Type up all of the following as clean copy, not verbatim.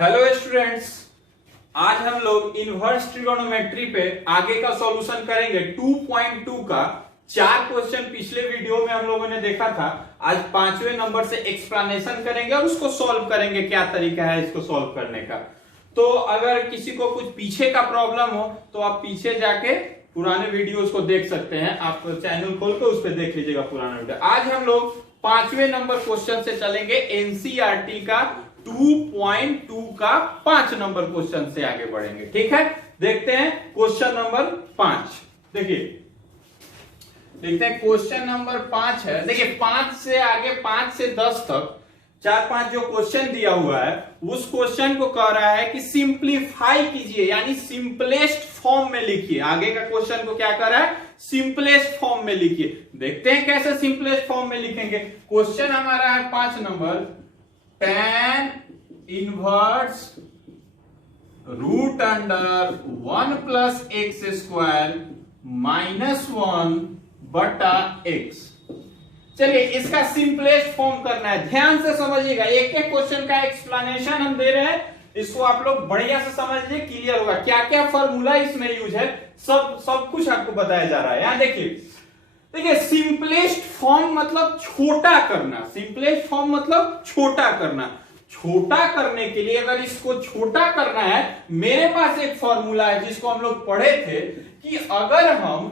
Hello students, आज हम लोग इनवर्स ट्रिगोनोमेट्री पे आगे का सॉल्यूशन करेंगे 2.2 का। 4 क्वेश्चन पिछले वीडियो में हम लोगों ने देखा था। आज 5वें नंबर से एक्सप्लेनेशन करेंगे और उसको सॉल्व करेंगे। क्या तरीका है इसको सॉल्व करने का। तो अगर किसी को कुछ पीछे का प्रॉब्लम हो तो आप पीछे जाके पुराने वीडियोस को देख सकते हैं। आप चैनल खोल के उस पर देख लीजिएगा पुराना वीडियो। आज हम लोग 5वें नंबर क्वेश्चन से चलेंगे। एनसीईआरटी का 2.2 का 5 नंबर क्वेश्चन से आगे बढ़ेंगे। ठीक है, देखते हैं क्वेश्चन नंबर 5। देखते हैं क्वेश्चन नंबर 5 है। देखिए 5 से आगे 5 से 10 तक 4-5 जो क्वेश्चन दिया हुआ है उस क्वेश्चन को कह रहा है कि सिंप्लीफाई कीजिए, यानी सिंपलेस्ट फॉर्म में लिखिए। आगे का क्वेश्चन को क्या कर रहा है, सिंपलेस्ट फॉर्म में लिखिए। देखते हैं कैसे सिंपलेस्ट फॉर्म में लिखेंगे। क्वेश्चन हमारा है 5 number, tan inverse root under 1 plus x square minus 1 बटा एक्स। चलिए इसका सिंपलेस्ट फॉर्म करना है। ध्यान से समझिएगा, एक एक क्वेश्चन का एक्सप्लेनेशन हम दे रहे हैं, इसको आप लोग बढ़िया से समझ लीजिए, क्लियर होगा। क्या क्या फॉर्मूला इसमें यूज है, सब कुछ आपको बताया जा रहा है। यहां देखिए सिंपलेस्ट फॉर्म मतलब छोटा करना। सिंपलेस्ट फॉर्म मतलब छोटा करना। छोटा करने के लिए अगर इसको छोटा करना है, मेरे पास एक फॉर्मूला है जिसको हम लोग पढ़े थे कि अगर हम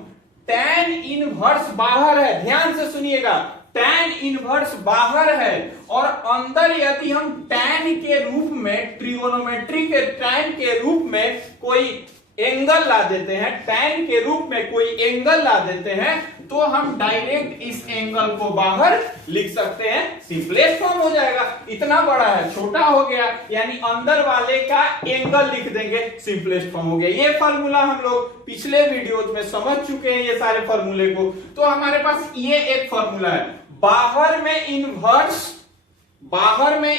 tan इनवर्स बाहर है, ध्यान से सुनिएगा, tan इनवर्स बाहर है और अंदर यदि हम tan के रूप में, ट्रिगोनोमेट्री के tan के रूप में कोई एंगल ला देते हैं, tan के रूप में कोई एंगल ला देते हैं, तो हम डायरेक्ट इस एंगल को बाहर लिख सकते हैं। सिंपलेस्ट फॉर्म हो जाएगा। इतना बड़ा है, छोटा हो गया, यानी अंदर वाले का एंगल लिख देंगे, सिंपलेस्ट फॉर्म हो गया। ये फार्मूला हम लोग पिछले वीडियोज में समझ चुके हैं, ये सारे फार्मूले को। तो हमारे पास ये एक फार्मूला है, बाहर में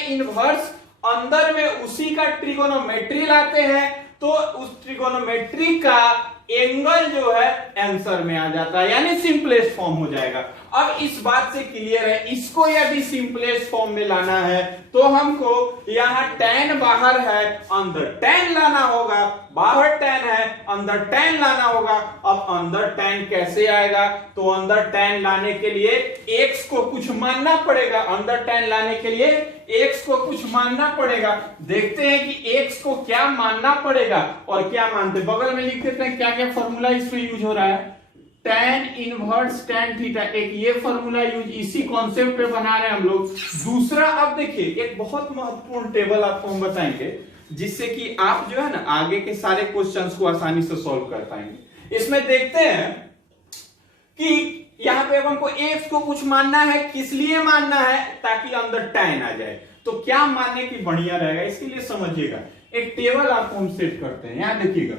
इनवर्स, अंदर में उसी का ट्रिगोनोमेट्री लाते हैं, तो उस ट्रिगोनोमेट्री का एंगल जो है आंसर में आ जाता है, यानी सिंपलेस्ट फॉर्म हो जाएगा। अब इस बात से क्लियर है, इसको यदि सिंपलेस्ट फॉर्म में लाना है तो हमको यहां tan बाहर है, अंदर tan लाना होगा। बाहर tan है, अंदर tan लाना होगा। अब अंदर tan कैसे आएगा, तो अंदर tan लाने के लिए x को कुछ मानना पड़ेगा। अंदर tan लाने के लिए x को कुछ मानना पड़ेगा। देखते हैं कि x को क्या मानना पड़ेगा और क्या मानते, बगल में लिख देते हैं क्या क्या फॉर्मूला इसमें यूज हो रहा है। tan इनवर्स tan थीटा, एक ये फॉर्मूला यूज, इसी कॉन्सेप्ट पे बना रहे हैं हम लोग। दूसरा, अब देखिए एक बहुत महत्वपूर्ण टेबल आपको हम बताएंगे जिससे कि आप जो है ना आगे के सारे क्वेश्चंस को आसानी से सॉल्व कर पाएंगे। इसमें देखते हैं कि यहां पे हमको x को कुछ मानना है, किस लिए मानना है, ताकि अंदर tan आ जाए। तो क्या मानने की बढ़िया रहेगा, इसके लिए समझिएगा। एक टेबल आपको हम सेट करते हैं। यहां देखिएगा,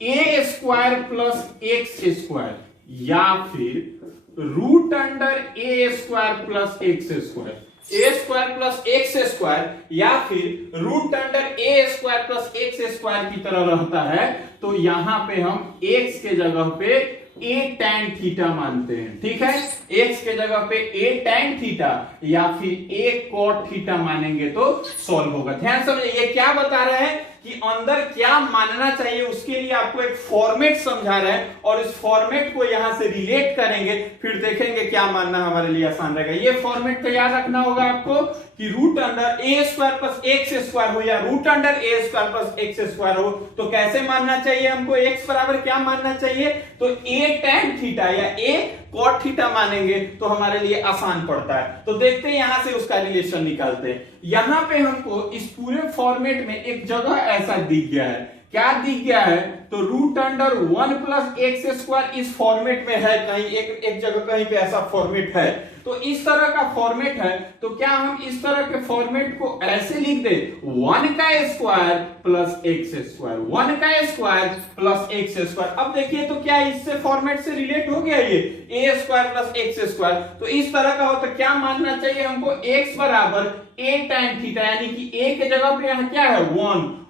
a square plus x square या फिर root under a square plus x square, a square plus x square या फिर root under a square plus x square की तरह रहता है, तो यहां पे हम x के जगह पे a tan थीटा मानते हैं। ठीक है, x के जगह पे a tan थीटा या फिर a cot थीटा मानेंगे तो सॉल्व होगा। ध्यान समझिए, ये क्या बता रहे हैं कि अंदर क्या मानना चाहिए, उसके लिए आपको एक फॉर्मेट समझा रहे हैं और इस फॉर्मेट को यहां से रिलेट करेंगे, फिर देखेंगे क्या मानना हमारे लिए आसान रहेगा। ये फॉर्मेट तो याद रखना होगा आपको कि root under a square plus x square हो या root under a square plus x square हो, तो कैसे मानना चाहिए हमको, x बराबर क्या मानना चाहिए, तो a tan थीटा या a cot थीटा मानेंगे तो हमारे लिए आसान पड़ता है। तो देखते हैं यहां से उसका रिलेशन निकालते हैं। यहां पे हमको इस पूरे फॉर्मेट में एक जगह ऐसा दिख गया है। क्या दिख गया है, तो root under 1 plus x square इस फॉर्मेट में है, कहीं एक जगह कहीं पे ऐसा फॉर्मेट है। तो इस तरह का फॉर्मेट है, तो क्या हम इस तरह के फॉर्मेट को ऐसे लिख दे, 1 का स्क्वायर प्लस एक्स स्क्वायर, 1 का स्क्वायर प्लस एक्स स्क्वायर। अब देखिए तो क्या इससे फॉर्मेट से रिलेट हो गया, ये a square plus x square. तो इस तरह का हो तो क्या मानना चाहिए हमको, x बराबर a tan थीटा, यानी कि a के जगह पे यहाँ क्या है 1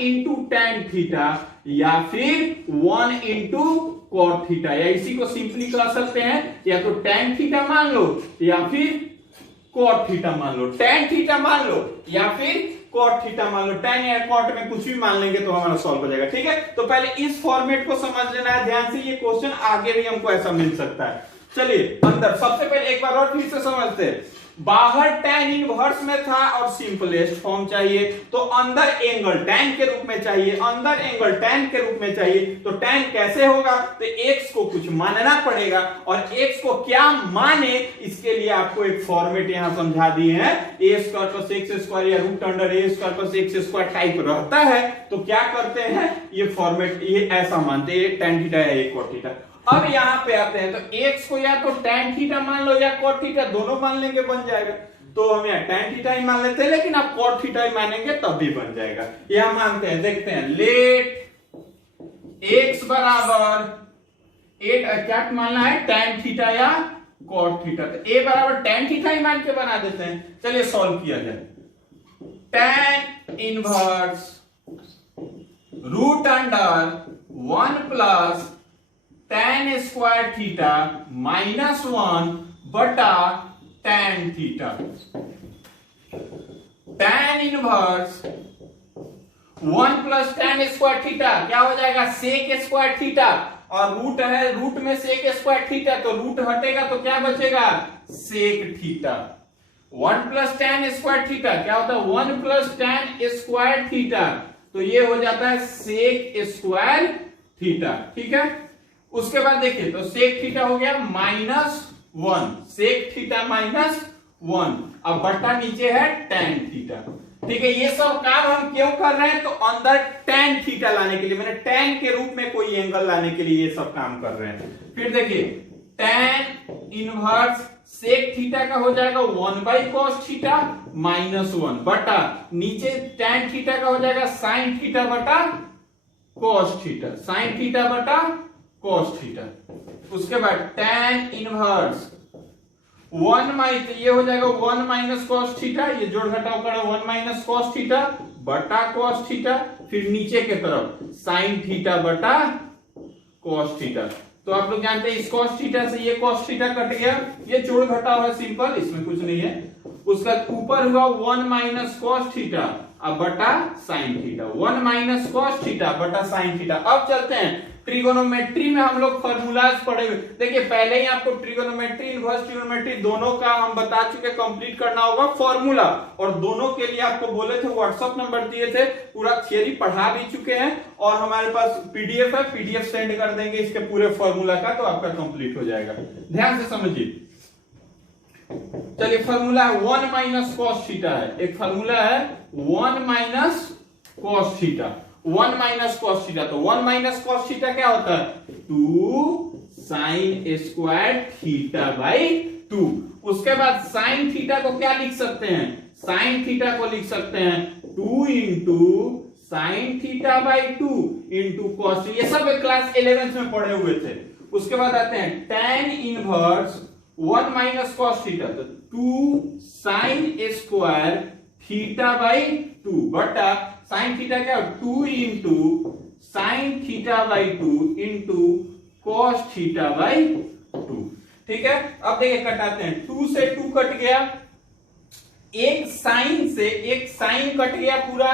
इंटू tan थीटा या फिर 1 इंटू cot थीटा, या इसी को सिंपली कह सकते हैं या तो tan थीटा मान लो या फिर cot थीटा मान लो, tan थीटा मान लो या फिर cot थीटा मान लो, tan या cot में कुछ भी मान लेंगे तो हमारा सॉल्व हो जाएगा। ठीक है, तो पहले इस फॉर्मेट को समझ लेना है ध्यान से, ये क्वेश्चन आगे भी हमको ऐसा मिल सकता है। चलिए अंदर सबसे पहले एक बार और फिर से समझते हैं। बाहर tan इनवर्स में था और सिंपलेस्ट फॉर्म चाहिए, तो अंदर एंगल tan के रूप में चाहिए, अंदर एंगल tan के रूप में चाहिए। तो tan कैसे होगा, तो x को कुछ मानना पड़ेगा, और x को क्या माने इसके लिए आपको एक फॉर्मेट यहां समझा दिए हैं। a square plus x square या root under a square plus x square type रहता है, तो क्या करते हैं ये फॉर्मेट, ये ऐसा मानते हैं tan थीटा या cot थीटा। अब यहां पे आते हैं, तो x को या तो tan थीटा मान लो या cot थीटा, दोनों मान लेंगे बन जाएगा। तो हम यहाँ tan थीटा ही मान लेते हैं, लेकिन आप cot थीटा ही मानेंगे तब भी बन जाएगा। यहां मानते हैं, देखते हैं, लेट x बराबर क्या मानना है, tan थीटा या cot थीटा। तो a बराबर tan थीटा ही मान के बना देते हैं। चलिए सॉल्व किया जाए। tan inverse root under 1 plus tan square theta minus 1 बटा tan theta. tan inverse 1 plus tan square theta क्या हो जाएगा, सेक स्क्वायर थीटा, और रूट है, रूट में सेक स्क्वायर थीटा, तो रूट हटेगा तो क्या बचेगा, sec theta. 1 plus tan square theta क्या होता है, 1 प्लस tan स्क्वायर थीटा, तो ये हो जाता है सेक स्क्वायर थीटा। ठीक है, उसके बाद देखिए, तो सेक थीटा हो गया -1, सेक थीटा -1, अब बट्टा नीचे है tan थीटा। ठीक है, ये सब काम हम क्यों कर रहे हैं, तो अंदर tan थीटा लाने के लिए, मैंने tan के रूप में कोई एंगल लाने के लिए ये सब काम कर रहे हैं। फिर देखिए tan इनवर्स सेक थीटा का हो जाएगा 1/cos थीटा -1 बटा नीचे tan थीटा का हो जाएगा sin थीटा बटा cos थीटा, sin थीटा बटा cos थीटा। उसके बाद tan इनवर्स 1 माइनस, ये हो जाएगा 1 माइनस cos थीटा, ये जोड़ घटाव करो 1 माइनस cos थीटा बटा cos थीटा, फिर नीचे के तरफ sin थीटा बटा cos थीटा। तो आप लोग जानते हैं इस cos थीटा से ये cos थीटा कट गया, ये जोड़ घटाव है सिंपल, इसमें कुछ नहीं है। उसका ऊपर हुआ 1 माइनस cos थीटा अब बटा sin theta, 1 minus cos theta बटा sin थीटा। अब चलते हैं ट्रिगोनोमेट्री में, हम लोग फॉर्मूलाज पढ़े हुए। देखिए पहले ही आपको ट्रिगोनोमेट्री, इनवर्स ट्रिगोनोमेट्री दोनों का हम बता चुके, कंप्लीट करना होगा फॉर्मूला, और दोनों के लिए आपको बोले थे, व्हाट्सएप नंबर दिए थे, पूरा थियरी पढ़ा भी चुके हैं, और हमारे पास पीडीएफ है, पीडीएफ सेंड कर देंगे इसके पूरे फॉर्मूला का, तो आपका कंप्लीट हो जाएगा। ध्यान से समझिए। चलिए फॉर्मूला है 1 माइनस cos थीटा है, एक फॉर्मूला है 1 minus cos theta, 1 minus cos theta, तो 1 माइनस cos थीटा क्या होता है, 2 sin स्क्वायर थीटा बाई 2। उसके बाद sin थीटा को क्या लिख सकते हैं, sin थीटा को लिख सकते हैं 2 into sin theta by 2 into cos, ये सब क्लास 11th में पढ़े हुए थे। उसके बाद आते हैं tan inverse 1 minus cos theta, तो 2 sin स्क्वायर थीटा बाई 2 बटा sin थीटा क्या, 2 into sin theta by 2 into cos theta by 2। ठीक है, अब देखिए कटाते हैं, 2 से 2 कट गया, एक sin से एक sin कट गया पूरा।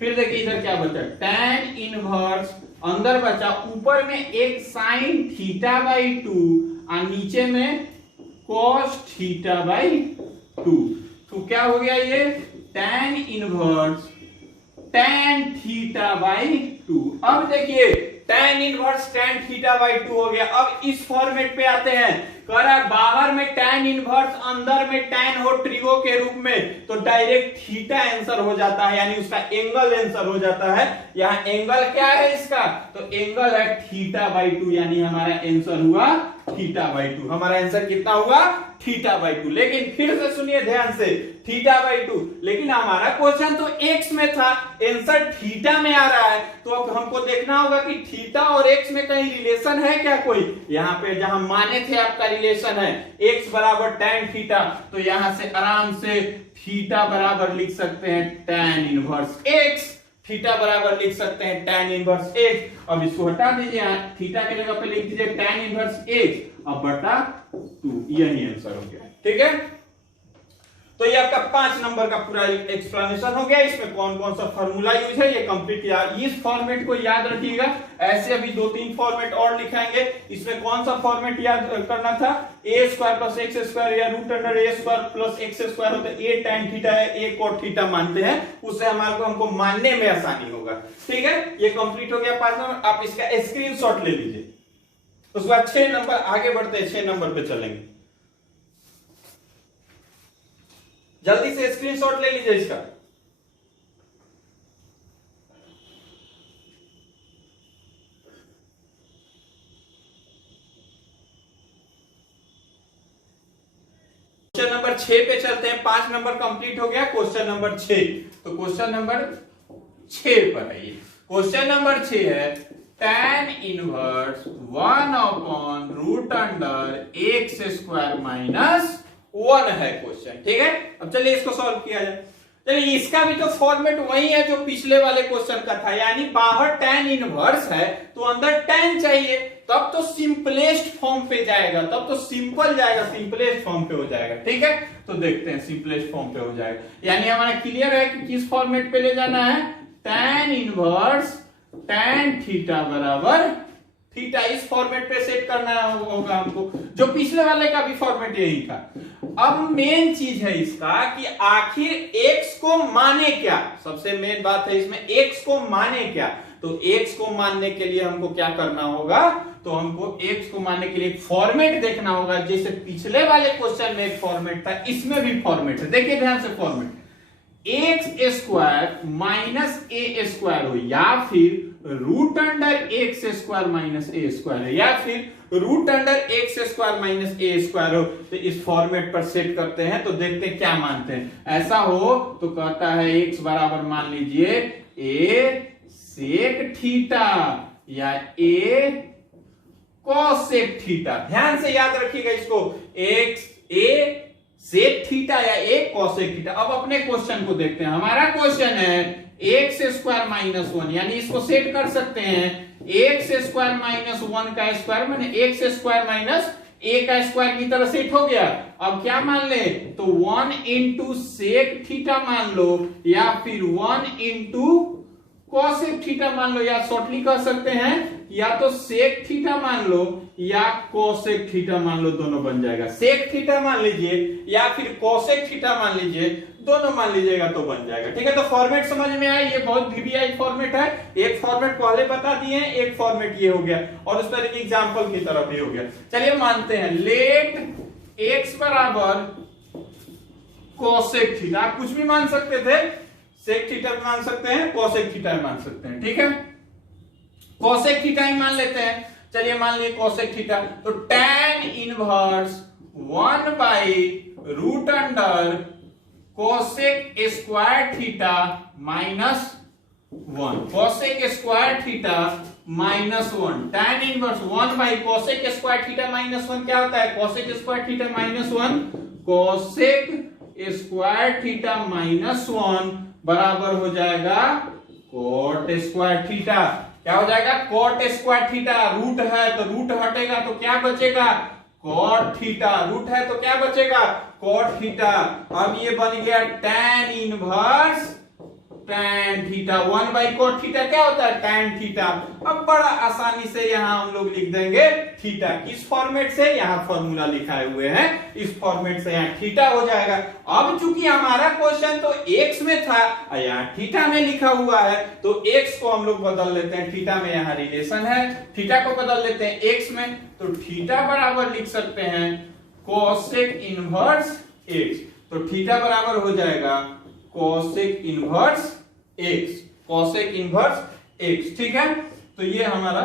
फिर देखिए इधर क्या बचा, tan इनवर्स अंदर बचा, ऊपर में एक sin थीटा बाई 2 और नीचे में cos थीटा बाई 2। तो क्या हो गया ये, tan inverse tan theta by 2। अब देखिए tan inverse tan theta by 2 हो गया। अब इस फॉर्मेट पे आते हैं, कह रहा है बाहर में tan इनवर्स, अंदर में tan हो ट्रिगो के रूप में, तो डायरेक्ट थीटा आंसर हो जाता है, यानी उसका एंगल आंसर हो जाता है। यहाँ एंगल क्या है इसका, तो एंगल है थीटा बाई 2, यानी हमारा आंसर हुआ थीटा बाई 2। हमारा आंसर कितना हुआ, थीटा बाई 2। लेकिन फिर से सुनिए ध्यान से, थीटा बाई 2, लेकिन हमारा क्वेश्चन तो एक्स में था, आंसर थीटा में आ रहा है, तो अब हमको देखना होगा कि थीटा और एक्स में कहीं रिलेशन है क्या कोई। यहाँ पे जहां माने थे आपका रिलेशन है, एक्स बराबर tan थीटा, तो यहां से आराम से थीटा बराबर लिख सकते हैं tan इनवर्स एक्स, थीटा बराबर लिख सकते हैं tan इनवर्स एक्स। अब इसको हटा दीजिए, थीटा की जगह पे लिख दीजिए tan इनवर्स एक्स अब बटा 2, यही आंसर हो गया। ठीक है, तो ये आपका 5 नंबर का पूरा एक्सप्लेनेशन हो गया। इसमें कौन कौन सा फॉर्मूला यूज है ये कंप्लीट याद, इस फॉर्मेट को याद रखिएगा। ऐसे अभी 2-3 फॉर्मेट और लिखाएंगे। इसमें कौन सा फॉर्मेट याद करना था, a square plus x square या root under a square plus x square होता है, a tan थीटा है, a cot थीटा मानते हैं, उससे हमको मानने में आसानी होगा। ठीक है, ये कंप्लीट हो गया 5 नंबर। आप इसका स्क्रीनशॉट ले लीजिए। उसके बाद 6 नंबर आगे बढ़ते हैं, 6 नंबर पे चलेंगे। जल्दी से स्क्रीनशॉट ले लीजिए इसका। क्वेश्चन नंबर 6 पे चलते हैं। 5 नंबर कंप्लीट हो गया, क्वेश्चन नंबर 6। तो क्वेश्चन नंबर 6 पर आइए। क्वेश्चन नंबर 6 है tan इनवर्स 1/√x² माइनस 1 है क्वेश्चन। ठीक है, अब चलिए इसको सॉल्व किया जाए। चलिए इसका भी तो फॉर्मेट वही है जो पिछले वाले क्वेश्चन का था, यानी बाहर tan इनवर्स है तो अंदर tan चाहिए, तब तो सिंपलेस्ट फॉर्म पे जाएगा, तब तो सिंपल जाएगा, सिंपलेस्ट फॉर्म पे हो जाएगा। ठीक है, तो देखते हैं सिंपलेस्ट फॉर्म पे हो जाएगा। यानी हमारा क्लियर है कि किस फॉर्मेट पे ले जाना है, tan इनवर्स tan थीटा बराबर थीटा, इस फॉर्मेट पे सेट करना होगा हमको, जो पिछले वाले का भी फॉर्मेट यही था। अब मेन चीज है इसका कि आखिर x को माने क्या, सबसे मेन बात है इसमें x को माने क्या। तो x को मानने के लिए हमको क्या करना होगा, तो हमको x को मानने के लिए एक फॉर्मेट देखना होगा। जैसे पिछले वाले क्वेश्चन में एक फॉर्मेट था, इसमें भी फॉर्मेट है। देखिए ध्यान से, format x square minus a square हो, या फिर root under x square minus a square है, या फिर root under x square minus a square हो। तो इस फॉर्मेट पर सेट करते हैं, तो देखते हैं क्या मानते हैं। ऐसा हो तो कहता है x बराबर मान लीजिए a सेक थीटा या a कोसेक थीटा। ध्यान से याद रखिएगा इसको, x a सेक थीटा या a कोसेक थीटा। अब अपने क्वेश्चन को देखते हैं। हमारा क्वेश्चन है एक्स स्क्वायर माइनस 1, यानी इसको सेट कर सकते हैं एक्स स्क्वायर माइनस 1 का स्क्वायर माने एक्स स्क्वायर माइनस ए का स्क्वायर की तरह सेट हो गया। अब क्या मान ले, तो 1 इंटू सेक थीटा मान लो, या फिर 1 इंटू कोसेक थीटा मान लो, या शॉर्टली कह सकते हैं या तो सेक थीटा मान लो या कोसेक थीटा मान लो, दोनों बन जाएगा। सेक थीटा मान लीजिए या फिर कोसेक थीटा मान लीजिए, दोनों मान लीजिएगा तो बन जाएगा। ठीक है, तो फॉर्मेट समझ में आया, ये बहुत वीवीआई फॉर्मेट है। एक फॉर्मेट पहले बता दिए, एक फॉर्मेट ये हो गया, और उस तरह की एग्जांपल की तरफ भी हो गया। चलिए मानते हैं, लेट एक्स बराबर कोसेक थीटा, आप कुछ भी मान सकते थे, सेक थीटा भी मान सकते हैं, कोसेक थीटा भी मान सकते हैं। ठीक है, कोसेक थीटा ही मान लेते हैं। चलिए मान लिए कोसेक थीटा, तो tan इनवर्स 1/रूट under cosec square theta minus 1, cosec square theta minus 1, tan inverse 1/कोसेक स्क्वायर थीटा माइनस 1 क्या होता है, cosec square theta minus 1, cosec square theta minus 1 बराबर हो जाएगा कोट स्क्वायर थीटा। क्या हो जाएगा, कोट स्क्वायर थीटा। रूट है तो रूट हटेगा तो क्या बचेगा, कोट थीटा। रूट है तो क्या बचेगा, कोट थीटा। अब ये बन गया tan इनवर्स tan थीटा, 1/कोट थीटा क्या होता है, tan थीटा। अब बड़ा आसानी से यहां हम लोग लिख देंगे थीटा, किस फॉर्मेट से, यहां फॉर्मूला लिखाए हुए हैं, इस फॉर्मेट से यहां थीटा हो जाएगा। अब चूंकि हमारा क्वेश्चन तो x में था, यहां थीटा में लिखा हुआ है, तो x को हम लोग बदल लेते हैं, थीटा में यहां रिलेशन है, थीटा को बदल लेते हैं x में, तो थीटा बराबर लिख सकते हैं कोसेक इनवर्स x। तो थीटा बराबर हो जाएगा cosec inverse x, cosec inverse x। ठीक है, तो ये हमारा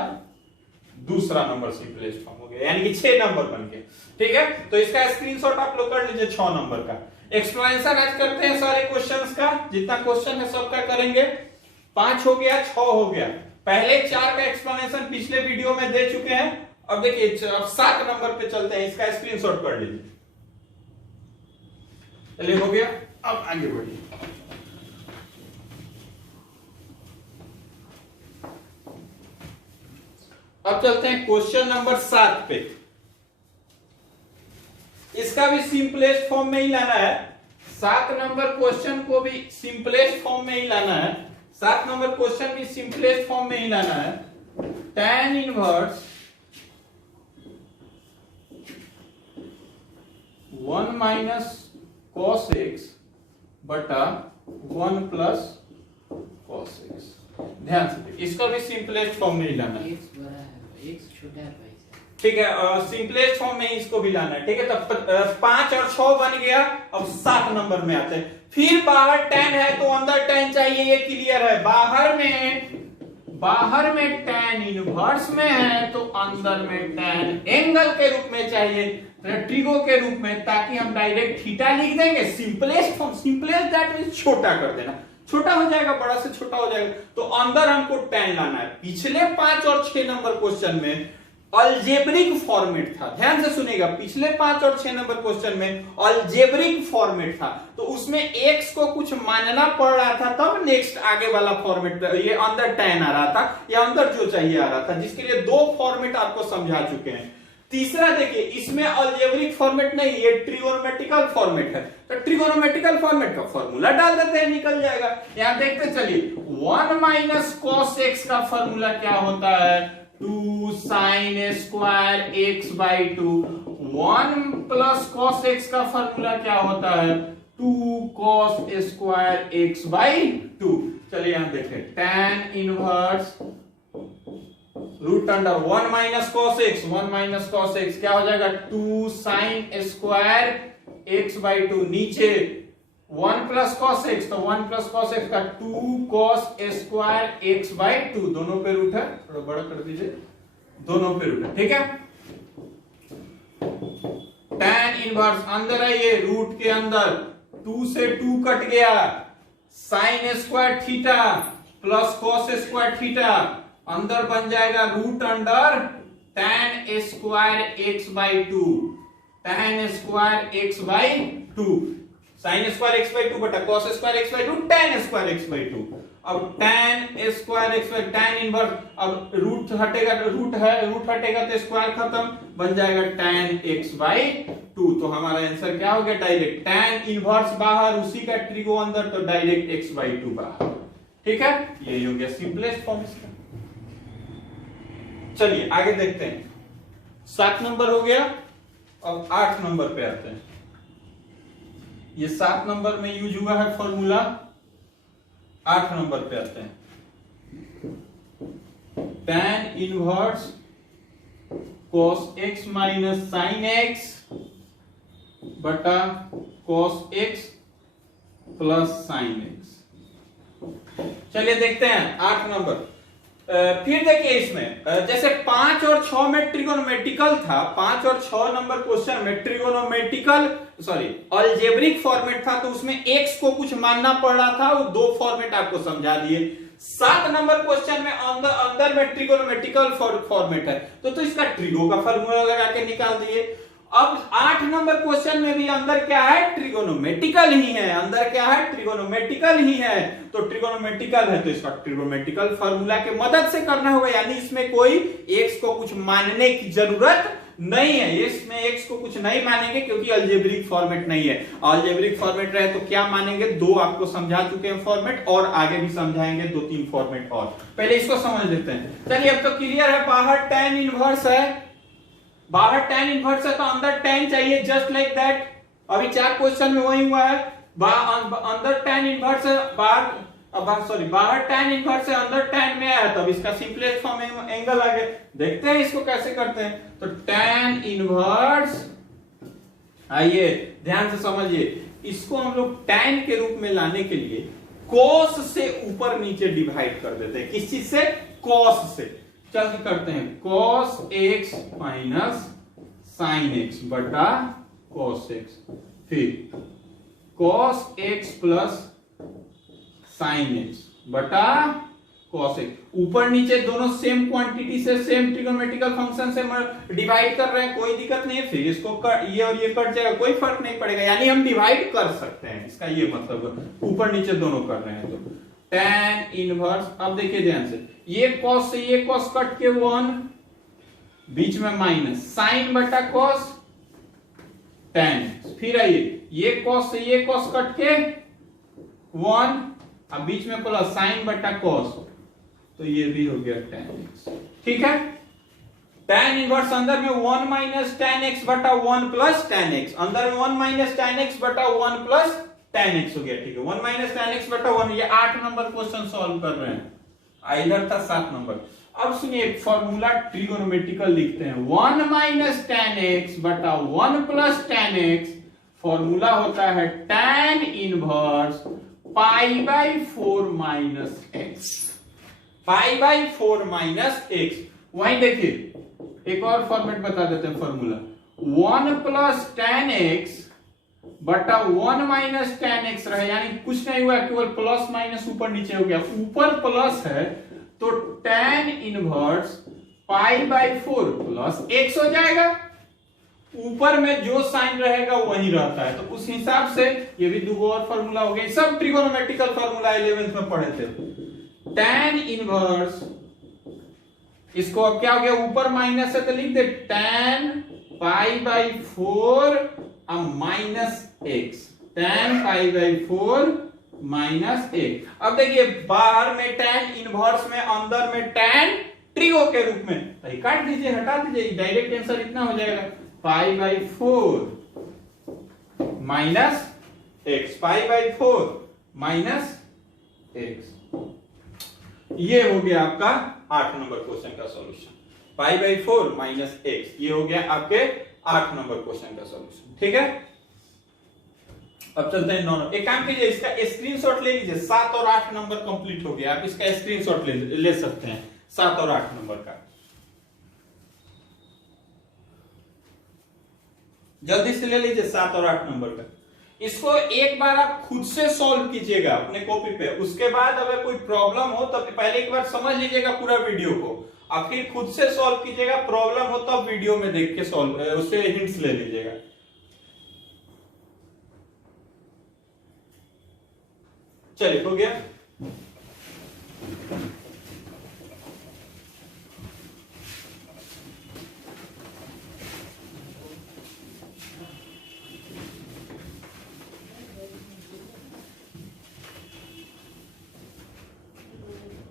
दूसरा नंबर सिंपलेस्ट फॉर्म हो गया, यानी कि 6 नंबर बन गए। ठीक है, तो इसका स्क्रीनशॉट आप लोग कर लीजिए 6 नंबर का। एक्सप्लेनेशन आज करते हैं सारे क्वेश्चंस का, जितना क्वेश्चन है सबका करेंगे। 5 हो गया, 6 हो गया, पहले 4 का एक्सप्लेनेशन पिछले वीडियो में दे चुके हैं। अब देखिए, अब 7 नंबर पे चलते हैं, इसका स्क्रीनशॉट कर लीजिए। चलिए हो गया, अब आगे बढ़िए। अब चलते हैं क्वेश्चन नंबर 7 पे। इसका भी सिंपलेस्ट फॉर्म में ही लाना है, 7 नंबर क्वेश्चन को भी सिंपलेस्ट फॉर्म में ही लाना है। 7 नंबर क्वेश्चन भी सिंपलेस्ट फॉर्म में ही लाना है। tan inverse 1 minus cos x बटा 1 प्लस cos x। ध्यान से इसको भी सिंपलेस्ट फॉर्म में ही लाना है। x बड़ा है, x छोटा है भाई साहब। ठीक है, सिंपलेस्ट फॉर्म में इसको भी लाना है। ठीक है, तो 5 और 6 बन गया। अब 7 नंबर में आते हैं। फिर बाहर tan है तो अंदर tan चाहिए, ये क्लियर है। बाहर में tan इनवर्स में है तो अंदर में tan एंगल के रूप में चाहिए, ट्रिगो के रूप में, ताकि हम डायरेक्ट थीटा लिख देंगे। Simplest form, simplest that means छोटा कर देना, छोटा हो जाएगा, बड़ा से छोटा हो जाएगा। तो अंदर हमको tan लाना है। पिछले 5 और 6 नंबर क्वेश्चन में अलजेब्रिक फॉर्मेट था। ध्यान से सुनेगा, पिछले 5 और 6 नंबर क्वेश्चन में अलजेब्रिक फॉर्मेट था, तो उसमें x को कुछ मानना पड़ रहा था, तब नेक्स्ट आगे वाला फॉर्मेट ये अंदर tan आ रहा था, या अंदर जो चाहिए आ रहा था, जिसके लिए 2 फॉर्मेट आपको समझा चुके हैं। तीसरा देखिए, इसमें अलजेब्रिक फॉर्मेट नहीं, ये ट्रिगोनोमेट्रिकल फॉर्मेट है। तो ट्रिगोनोमेट्रिकल फॉर्मेट का फॉर्मूला डाल देते हैं, निकल जाएगा। यहां देखते चलिए, 1 माइनस cos x का फॉर्मूला क्या होता है? 2 sin square x by 2। 1 plus cos x का फॉर्मूला क्या होता है? 2 cos स्क्वायर x बाई 2। चलिए यहां देखें, tan inverse root under 1 minus cos x, 1 minus cos x क्या हो जाएगा? 2 sin स्क्वायर x बाई 2। नीचे 1 प्लस cos x, तो 1 प्लस cos x का 2 cos स्क्वायर x बाई 2। दोनों पे रूट है, थोड़ा बड़ा कर दीजिए, दोनों पे रूट है। ठीक है, tan इनवर्स अंदर है, ये रूट के अंदर 2 से 2 कट गया, sin square theta plus cos square theta अंदर बन जाएगा root under tan square x by 2। tan square x by 2, sin square x by 2 बटा cos square x by 2, tan square x by 2। अब tan square x by tan inverse, अब root हटेगा, root हटेगा तो square खत्म, बन जाएगा tan x by 2। तो हमारा आंसर क्या हो गया? डायरेक्ट tan इनवर्स बाहर, उसी का ट्रिगो अंदर, तो डायरेक्ट x बाई 2 बाहर। ठीक है, यही हो गया सिंपलेस्ट फॉर्म इसका। चलिए आगे देखते हैं। 7 नंबर हो गया, अब 8 नंबर पे आते हैं। ये 7 नंबर में यूज हुआ है फॉर्मूला, 8 नंबर पे आते हैं। tan inverse cos x minus sin x बटा cos x plus sin x। चलिए देखते हैं 8 नंबर। फिर देखिए, इसमें जैसे 5 और 6 में ट्रिगोनोमेट्रिकल था, 5 और 6 नंबर क्वेश्चन में ट्रिगोनोमेट्रिकल अलजेब्रिक फॉर्मेट था, तो उसमें x को कुछ मानना पड़ रहा था, वो 2 फॉर्मेट आपको समझा दिए। 7 नंबर क्वेश्चन में अंदर में ट्रिगोनोमेट्रिकल फॉर्मेट है, तो इसका ट्रिगो का फॉर्मूला लगा के निकाल दिए। अब 8 नंबर क्वेश्चन में भी अंदर क्या है? ट्रिगोनोमेट्रिकल ही है। अंदर क्या है? ट्रिगोनोमेट्रिकल ही है। तो ट्रिगोनोमेट्रिकल है तो इसका ट्रिगोनोमेट्रिकल फार्मूला के मदद से करना होगा, यानी इसमें कोई x को कुछ मानने की जरूरत नहीं है। इसमें x को कुछ नहीं मानेंगे क्योंकि अलजेब्रिक फॉर्मेट नहीं है। अलजेब्रिक फॉर्मेट रहे तो क्या मानेंगे? 2 आपको समझा चुके हैं फॉर्मेट, और आगे भी समझाएंगे 2-3 फॉर्मेट और। पहले इसको समझ लेते हैं। चलिए अब तो क्लियर है, बाहर tan इनवर्स है, बाहर tan इनवर्स है तो अंदर tan चाहिए, जस्ट लाइक दैट। अभी 4 क्वेश्चन में वही हुआ है, अंदर tan इनवर्स है, बाहर tan इनवर्स है, अंदर tan में आया, तब इसका सिंपलेस्ट फॉर्म एंगल आ गया। देखते हैं इसको कैसे करते हैं। तो tan इनवर्स, आइए ध्यान से समझिए, इसको हम लोग tan के रूप में लाने के लिए cos से ऊपर नीचे डिवाइड कर देते हैं। किस चीज से? cos से। चल करते हैं, cos x minus sin x बटा cos x, फिर cos x plus sin x बटा cos x। ऊपर नीचे दोनों सेम क्वांटिटी से, सेम ट्रिगोनोमेट्रिकल फंक्शन से डिवाइड कर रहे हैं, कोई दिक्कत नहीं है। फिर इसको ये और ये कट जाएगा, कोई फर्क नहीं पड़ेगा, यानी हम डिवाइड कर सकते हैं, इसका ये मतलब ऊपर नीचे दोनों कर रहे हैं। तो tan इनवर्स, अब देखिए ध्यान से, ये cos से ये cos कट के 1, बीच में माइनस sin बटा cos, tan x। फिर आइए ये cos से ये cos कट के 1, अब बीच में प्लस साइन बटा cos, तो ये भी हो गया tan x। ठीक है, tan इनवर्स अंदर में 1 माइनस tan x बटा 1 प्लस tan x, अंदर में 1 माइनस tan x बटा 1 प्लस tan x हो गया। ठीक है, 1 माइनस tan x बटा 1, ये 8 नंबर क्वेश्चन सॉल्व कर रहे हैं, इधर था 7 नंबर। अब सुनिए एक फॉर्मूला ट्रिगोनोमेट्रिकल लिखते हैं, 1 माइनस tan x बटा 1 प्लस tan x, फॉर्मूला होता है tan inverse pi by 4 minus x, pi by 4 minus x। वहीं देखिए एक और फॉर्मेट बता देते हैं फॉर्मूला, 1 प्लस tan x बटा 1 माइनस tan x रहे, यानी कुछ नहीं हुआ, केवल प्लस माइनस ऊपर नीचे हो गया, ऊपर प्लस है तो tan inverse pi by 4 plus x हो जाएगा, ऊपर में जो साइन रहेगा वही रहता है, तो उस हिसाब से ये भी दो और फार्मूला हो गए, सब ट्रिगोनोमेट्रिकल फार्मूला 11th में पढ़े थे। tan इनवर्स, इसको अब क्या हो गया, ऊपर माइनस है तो लिख दे tan pi by 4 minus x, tan pi by 4 minus x। अब देखिए बाहर में tan इनवर्स में, अंदर में tan ट्रिगो के रूप में, तो काट दीजिए, हटा दीजिए, डायरेक्ट आंसर इतना हो जाएगा pi by 4 minus x, pi by 4 minus x। ये हो गया आपका 8 नंबर क्वेश्चन का solution, pi by 4 minus x, ये हो गया आपके 8 नंबर क्वेश्चन का सॉल्यूशन। ठीक है, अब चलते हैं 9। एक काम कीजिए, इसका स्क्रीनशॉट ले लीजिए, 7 और 8 नंबर कंप्लीट हो गया, आप इसका स्क्रीनशॉट ले सकते हैं 7 और 8 नंबर का, जल्दी से ले लीजिए 7 और 8 नंबर का। इसको एक बार आप खुद से सॉल्व कीजिएगा अपने कॉपी पे, उसके बाद अगर कोई प्रॉब्लम हो तब पहले एक बार समझ लीजिएगा पूरा वीडियो को, और फिर खुद से सॉल्व कीजिएगा, प्रॉब्लम हो तब वीडियो में देख के सॉल्व, उससे हिंट्स ले लीजिएगा। चलिए हो गया।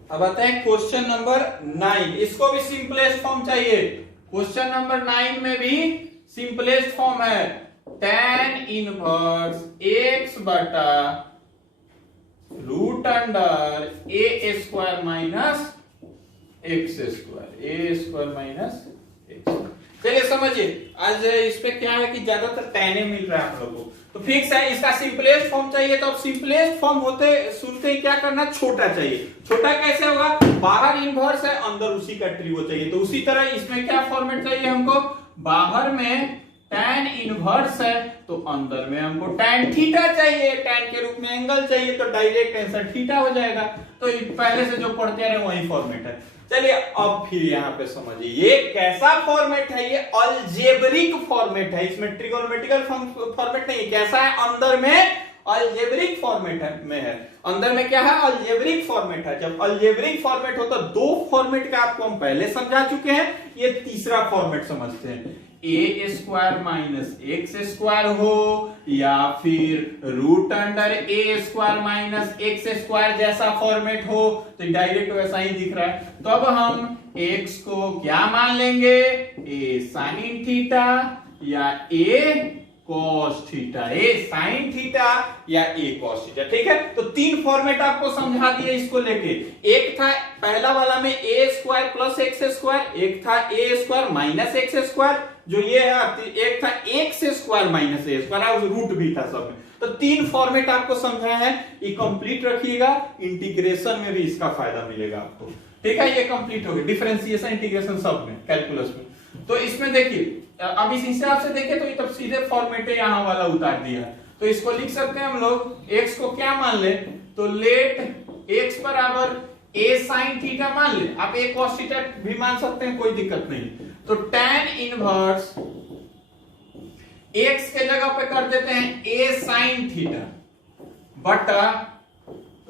अब आता है क्वेश्चन नंबर 9, इसको भी सिंपलेस्ट फॉर्म चाहिए। क्वेश्चन नंबर 9 में भी सिंपलेस्ट फॉर्म है, tan इनवर्स x बटा रूट अंडर ए स्क्वायर माइनस एक्स स्क्वायर, ए स्क्वायर माइनस एक्स। चलिए समझिए, आज इस पे क्या है कि ज्यादातर tan मिल रहा है आप लोगों को, तो फिक्स है, इसका सिंपलेस्ट फॉर्म चाहिए, तो अब सिंपलेस्ट फॉर्म होते सुनते ही क्या करना, छोटा चाहिए। छोटा कैसे होगा, बाहर इनवर्स है, अंदर उसी का ट्रिगो चाहिए, तो उसी तरह इसमें क्या फॉर्मेट चाहिए हमको, बाहर में tan इनवर्स है तो अंदर में हमको tan थीटा चाहिए, tan के रूप में एंगल चाहिए, तो डायरेक्ट आंसर थीटा हो जाएगा। तो पहले से जो पढ़ते आ रहे हैं वही फॉर्मेट है। चलिए अब फिर यहाँ पे समझिए ये कैसा फॉर्मेट है, ये अलजेब्रिक फॉर्मेट है, इसमें ट्रिगोनोमेट्रिकल फॉर्मेट नहीं है। कैसा है, अंदर में अलजेब्रिक फॉर्मेट में है, अंदर में क्या है, अलजेब्रिक फॉर्मेट है। जब अलजेब्रिक फॉर्मेट हो तो दो फॉर्मेट का आपको हम पहले समझा चुके हैं, ये तीसरा फॉर्मेट समझते हैं, ए स्क्वायर माइनस एक्स स्क्वायर हो या फिर रूट अंडर ए स्क्वायर माइनस एक्स स्क्वायर जैसा फॉर्मेट हो, तो डायरेक्ट वैसा ही दिख रहा है। तो अब हम एक्स को क्या मान लेंगे, ए साइन थीटा या ए कॉस थीटा, ए साइन थीटा या ए कॉस थीटा। ठीक है, तो तीन फॉर्मेट आपको समझा दिए इसको लेके। एक था पहला वाला में ए स्क्वायर प्लस एक्स स्क्वायर, एक था ए स्क्वायर माइनस एक्स स्क्वायर, जो ये है, एक था x square minus a square, root भी था सब में। तो तीन फॉर्मेट आपको समझाया है, ये कंप्लीट रखिएगा, इंटीग्रेशन में भी इसका फायदा मिलेगा आपको। ठीक है, ये कंप्लीट हो गया, डिफरेंशिएशन इंटीग्रेशन सब में, कैलकुलस में। तो इसमें देखिए, अब इस हिसाब से देखें तो ये तब सीधे फॉर्मेट है, यहां वाला उतार दिया है, तो इसको लिख सकते हैं हम लोग, x को क्या मान ले, तो लेट x बराबर a sin थीटा मान ले, आप a cos थीटा भी मान सकते हैं, कोई दिक्कत नहीं। तो tan इनवर्स x के जगह पे कर देते हैं a sin थीटा बटा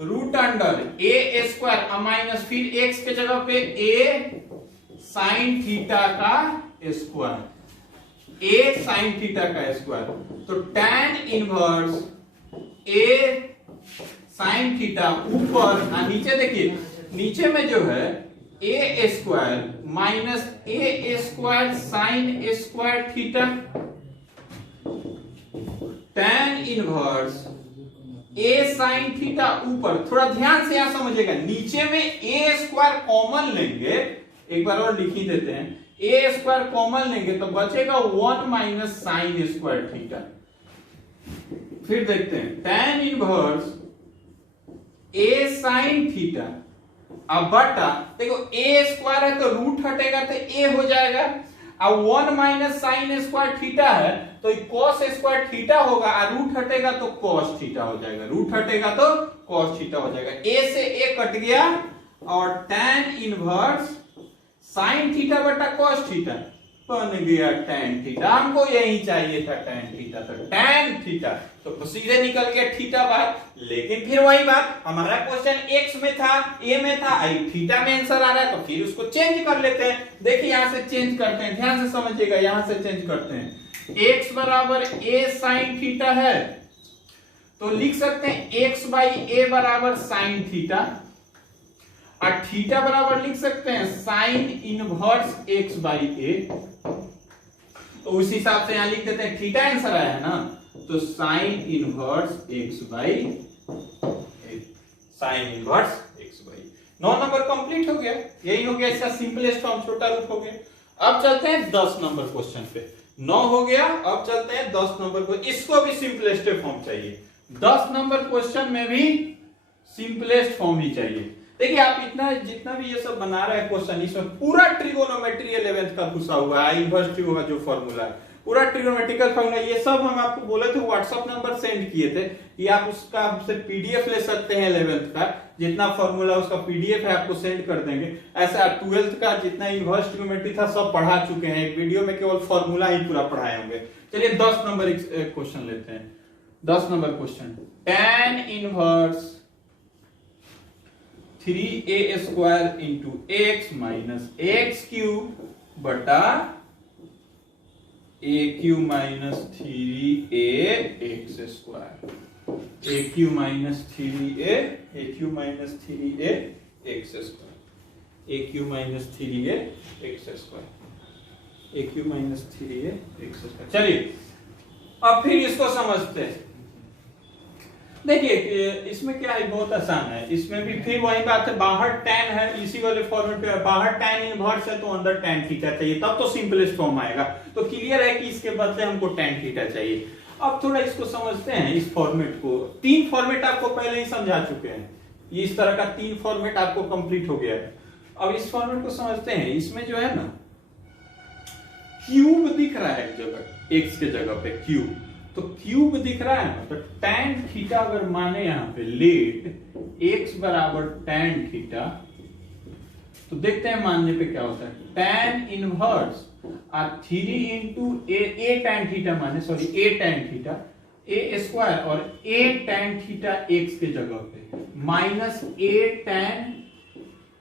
root under a square minus फिर x के जगह पे a sin थीटा का स्क्वायर। ए साइन थीटा का स्क्वायर, तो tan inverse a sine theta ऊपर, नीचे देखिए नीचे में जो है a square minus a square sine square theta, tan inverse a sine theta ऊपर। थोड़ा ध्यान से यहां समझिएगा, नीचे में ए स्क्वायर कॉमन लेंगे, एक बार और लिख ही देते हैं, ए स्क्वायर कॉमन लेंगे तो बचेगा 1 माइनस साइन स्क्वायर थीटा। फिर देखते हैं tan inverse a sine theta, अब बटा देखो ए स्क्वायर है तो रूट हटेगा तो ए हो जाएगा, अब 1 माइनस साइन स्क्वायर थीटा है तो cos स्क्वायर थीटा होगा, और रूट हटेगा तो cos थीटा हो जाएगा, रूट हटेगा तो cos थीटा हो जाएगा, ए से ए कट गया, और tan इनवर्स साइन थीटा बटा cos थीटा बन गया tan थीटा। हमको यही चाहिए था tan थीटा, तो tan थीटा तो सीधे निकल गया थीटा बाहर। लेकिन फिर वही बात, हमारा क्वेश्चन x में था, a में था, आई थीटा में आंसर आ रहा है, तो फिर उसको चेंज कर लेते हैं। देखिए यहां से चेंज करते हैं, ध्यान से समझिएगा, यहां से चेंज करते हैं। x बराबर a साइन थीटा है तो लिख सकते हैं x बाई a बराबर साइन थीटा, और थीटा बराबर लिख सकते हैं sine inverse x by a। तो उस हिसाब से यहां लिख देते हैं, थीटा आंसर आया है ना, तो sine inverse x by sine inverse x by. 9 number complete हो गया, यही हो गया इसका सिंपलेस्ट फॉर्म, छोटा रूप हो गया। अब चलते हैं 10 नंबर क्वेश्चन पे। 9 हो गया, अब चलते हैं 10 नंबर को, इसको भी सिंपलेस्ट फॉर्म चाहिए। 10 नंबर क्वेश्चन में भी सिंपलेस्ट फॉर्म ही चाहिए। देखिए आप इतना जितना भी ये सब बना रहे हैं क्वेश्चन, इसमें पूरा ट्रिगोनोमेट्री 11th का घुसा हुआ है, इनवर्स ट्री का जो फॉर्मूला है, पूरा ट्रिगोनोमेट्रिकल फॉर्मूला, ये सब हम आपको बोले थे, व्हाट्सएप नंबर सेंड किए थे कि आप उसका हमसे पीडीएफ ले सकते हैं 11th का, जितना फॉर्मूला उसका पीडीएफ है आपको सेंड कर देंगे। ऐसा 12th का जितना इनवर्स ट्रिगोनोमेट्री था सब पढ़ा चुके हैं, एक वीडियो में केवल फॉर्मूला ही पूरा पढ़ाए होंगे। चलिए 10 नंबर क्वेश्चन लेते हैं। 10 number question, tan inverse 3a square into x minus x cube बटा a cube minus 3a x square, a cube minus 3a, a cube minus 3a x square, a cube minus 3a x square, a cube minus 3a x square. चलिए अब फिर इसको समझते हैं। देखिए इसमें क्या है, बहुत आसान है, इसमें भी फिर वही बात है, बाहर tan है, इसी वाले फॉर्मेट पे बाहर tan इनवर्स है तो अंदर tan थीटा चाहिए, तब तो सिंपलेस्ट फॉर्म आएगा। तो क्लियर है कि इसके बदले हमको tan थीटा चाहिए। अब थोड़ा इसको समझते हैं, इस फॉर्मेट को। 3 फॉर्मेट आपको पहले ही समझा चुके हैं, ये इस तरह का 3 फॉर्मेट आपको कंप्लीट हो गया है। अब इस फॉर्मेट को समझते हैं। इसमें जो है ना क्यूब दिख रहा है एक जगह, एक्स के जगह पे क्यूब, तो क्यूब दिख रहा है ना, तो tan थीटा अगर माने यहाँ पे लेट x बराबर tan थीटा, तो देखते हैं मानने पे क्या होता है। tan inverse 3 into a tan theta माने, sorry a tan theta a square, और a tan थीटा x के जगह पे माइनस a tan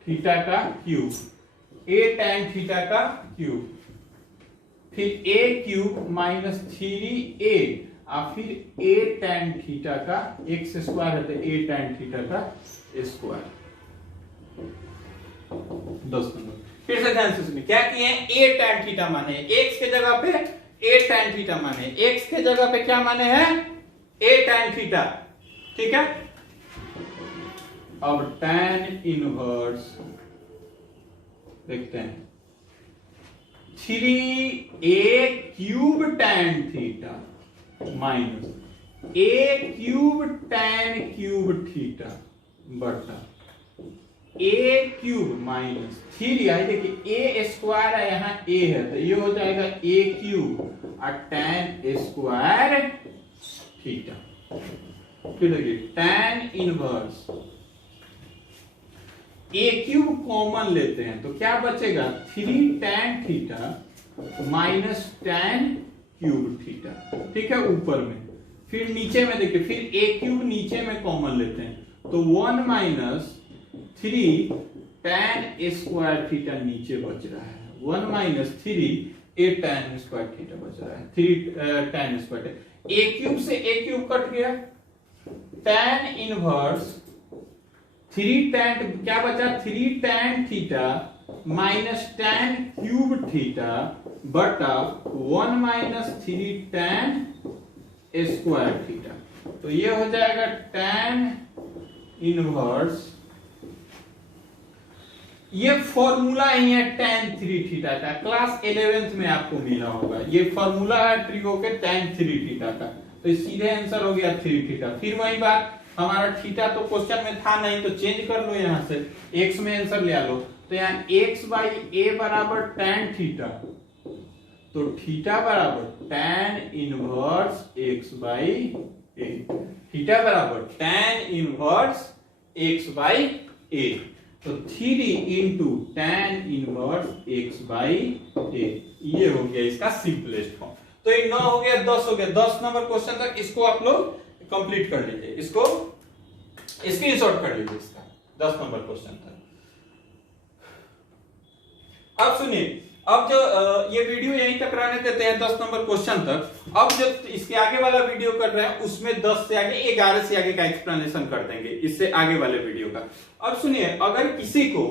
थीटा का क्यूब, a tan थीटा का क्यूब, फिर a क्यूब माइनस 3a, और फिर a tan थीटा का x स्क्वायर है तो a tan थीटा का स्क्वायर। 10 नंबर फिर से ध्यान से सुनिए, क्या किए हैं, a tan थीटा माने x के जगह पे a tan थीटा माने, x के जगह पे क्या माने हैं, a tan थीटा, ठीक है। अब tan इनवर्स देखते हैं, 3a cube tan theta minus a cube tan cube theta बटा a क्यूब माइनस 3, आई देखिए a स्क्वायर है, यहाँ a है तो ये हो जाएगा a क्यूब और tan स्क्वायर थीटा। फिर देखिए tan inverse a cube common लेते हैं तो क्या बचेगा, 3 tan theta minus tan cube theta, ठीक है, ऊपर में। फिर नीचे में देखिए, फिर a क्यूब नीचे में कॉमन लेते हैं तो 1 माइनस 3 tan स्क्वायर थीटा नीचे बच रहा है, 1 माइनस 3 ए tan स्क्वायर थीटा बच रहा है, 3 tan स्क्वायर। ए क्यूब से ए क्यूब कट गया, tan इनवर्स 3 tan क्या बचा, 3 tan theta minus tan cube theta बटा 1 माइनस 3 tan स्क्वायर थीटा। तो ये हो जाएगा tan इनवर्स, ये फॉर्मूला ही है tan 3 थीटा का, क्लास 11th में आपको मिला होगा। ये फॉर्मूला है ट्रिगो के tan 3 थीटा का, तो सीधे आंसर हो गया 3 थीटा। फिर वही बात, हमारा थीटा तो क्वेश्चन में था नहीं, तो चेंज कर लो, यहां से x में आंसर ले आ लो। तो यहाँ x बाई a बराबर tan थीटा, तो थीटा बराबर tan inverse x by a, theta बराबर tan inverse x by a। तो 3 into tan inverse x by a, ये हो गया इसका सिंपलेस्ट फॉर्म। तो ये 9 हो गया, 10 हो गया, 10 नंबर क्वेश्चन तक इसको आप लोग कंप्लीट कर लीजिए, इसको स्क्रीनशॉट कर लीजिए इसका 10 नंबर क्वेश्चन तक। अब सुनिए, अब जो ये वीडियो यहीं तक रहने देते हैं 10 नंबर क्वेश्चन तक। अब जो इसके आगे वाला वीडियो कर रहे हैं उसमें 10 से आगे 11 से आगे का एक्सप्लेनेशन कर देंगे, इससे आगे वाले वीडियो का। अब सुनिए, अगर किसी को,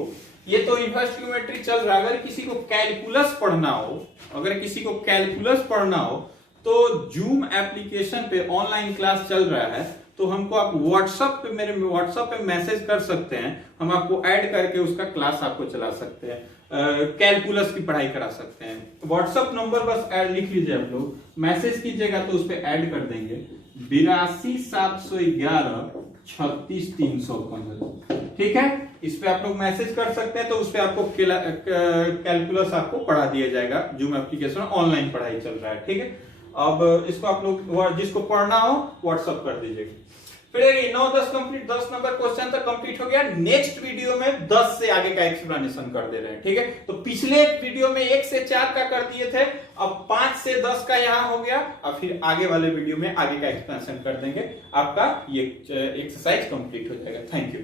ये तो इनवर्स ज्योमेट्री चल रहा है, अगर किसी को कैलकुलस पढ़ना हो, अगर किसी को कैलकुलस पढ़ना हो तो जूम एप्लीकेशन पे ऑनलाइन क्लास चल रहा है, तो हमको आप व्हाट्सएप पे, मेरे व्हाट्सएप पे मैसेज कर सकते हैं, हम आपको ऐड करके उसका क्लास आपको चला सकते हैं, कैलकुलस की पढ़ाई करा सकते हैं। व्हाट्सएप नंबर बस ऐड लिख लीजिए आप लोग, मैसेज कीजिएगा तो उस पर ऐड कर देंगे 82 711 36 315, ठीक है। इस पे आप लोग मैसेज कर सकते हैं, तो उस पे आपको कैलकुलस आपको पढ़ा दिया जाएगा। जूम एप्लीकेशन ऑनलाइन पढ़ाई चल रहा है, ठीक है। अब इसको आप लोग जिसको पढ़ना हो व्हाट्सएप कर दीजिएगा। फिर 9-10 कंप्लीट, 10 नंबर क्वेश्चन तक कंप्लीट हो गया। नेक्स्ट वीडियो में 10 से आगे का एक्सप्लेनेशन कर दे रहे हैं, ठीक है। तो पिछले वीडियो में 1 से 4 का कर दिए थे, अब 5 से 10 का यहां हो गया। अब फिर आगे वाले वीडियो में आगे का एक्सप्लेनेशन कर देंगे, आपका ये एक्सरसाइज कंप्लीट हो जाएगा। Thank you.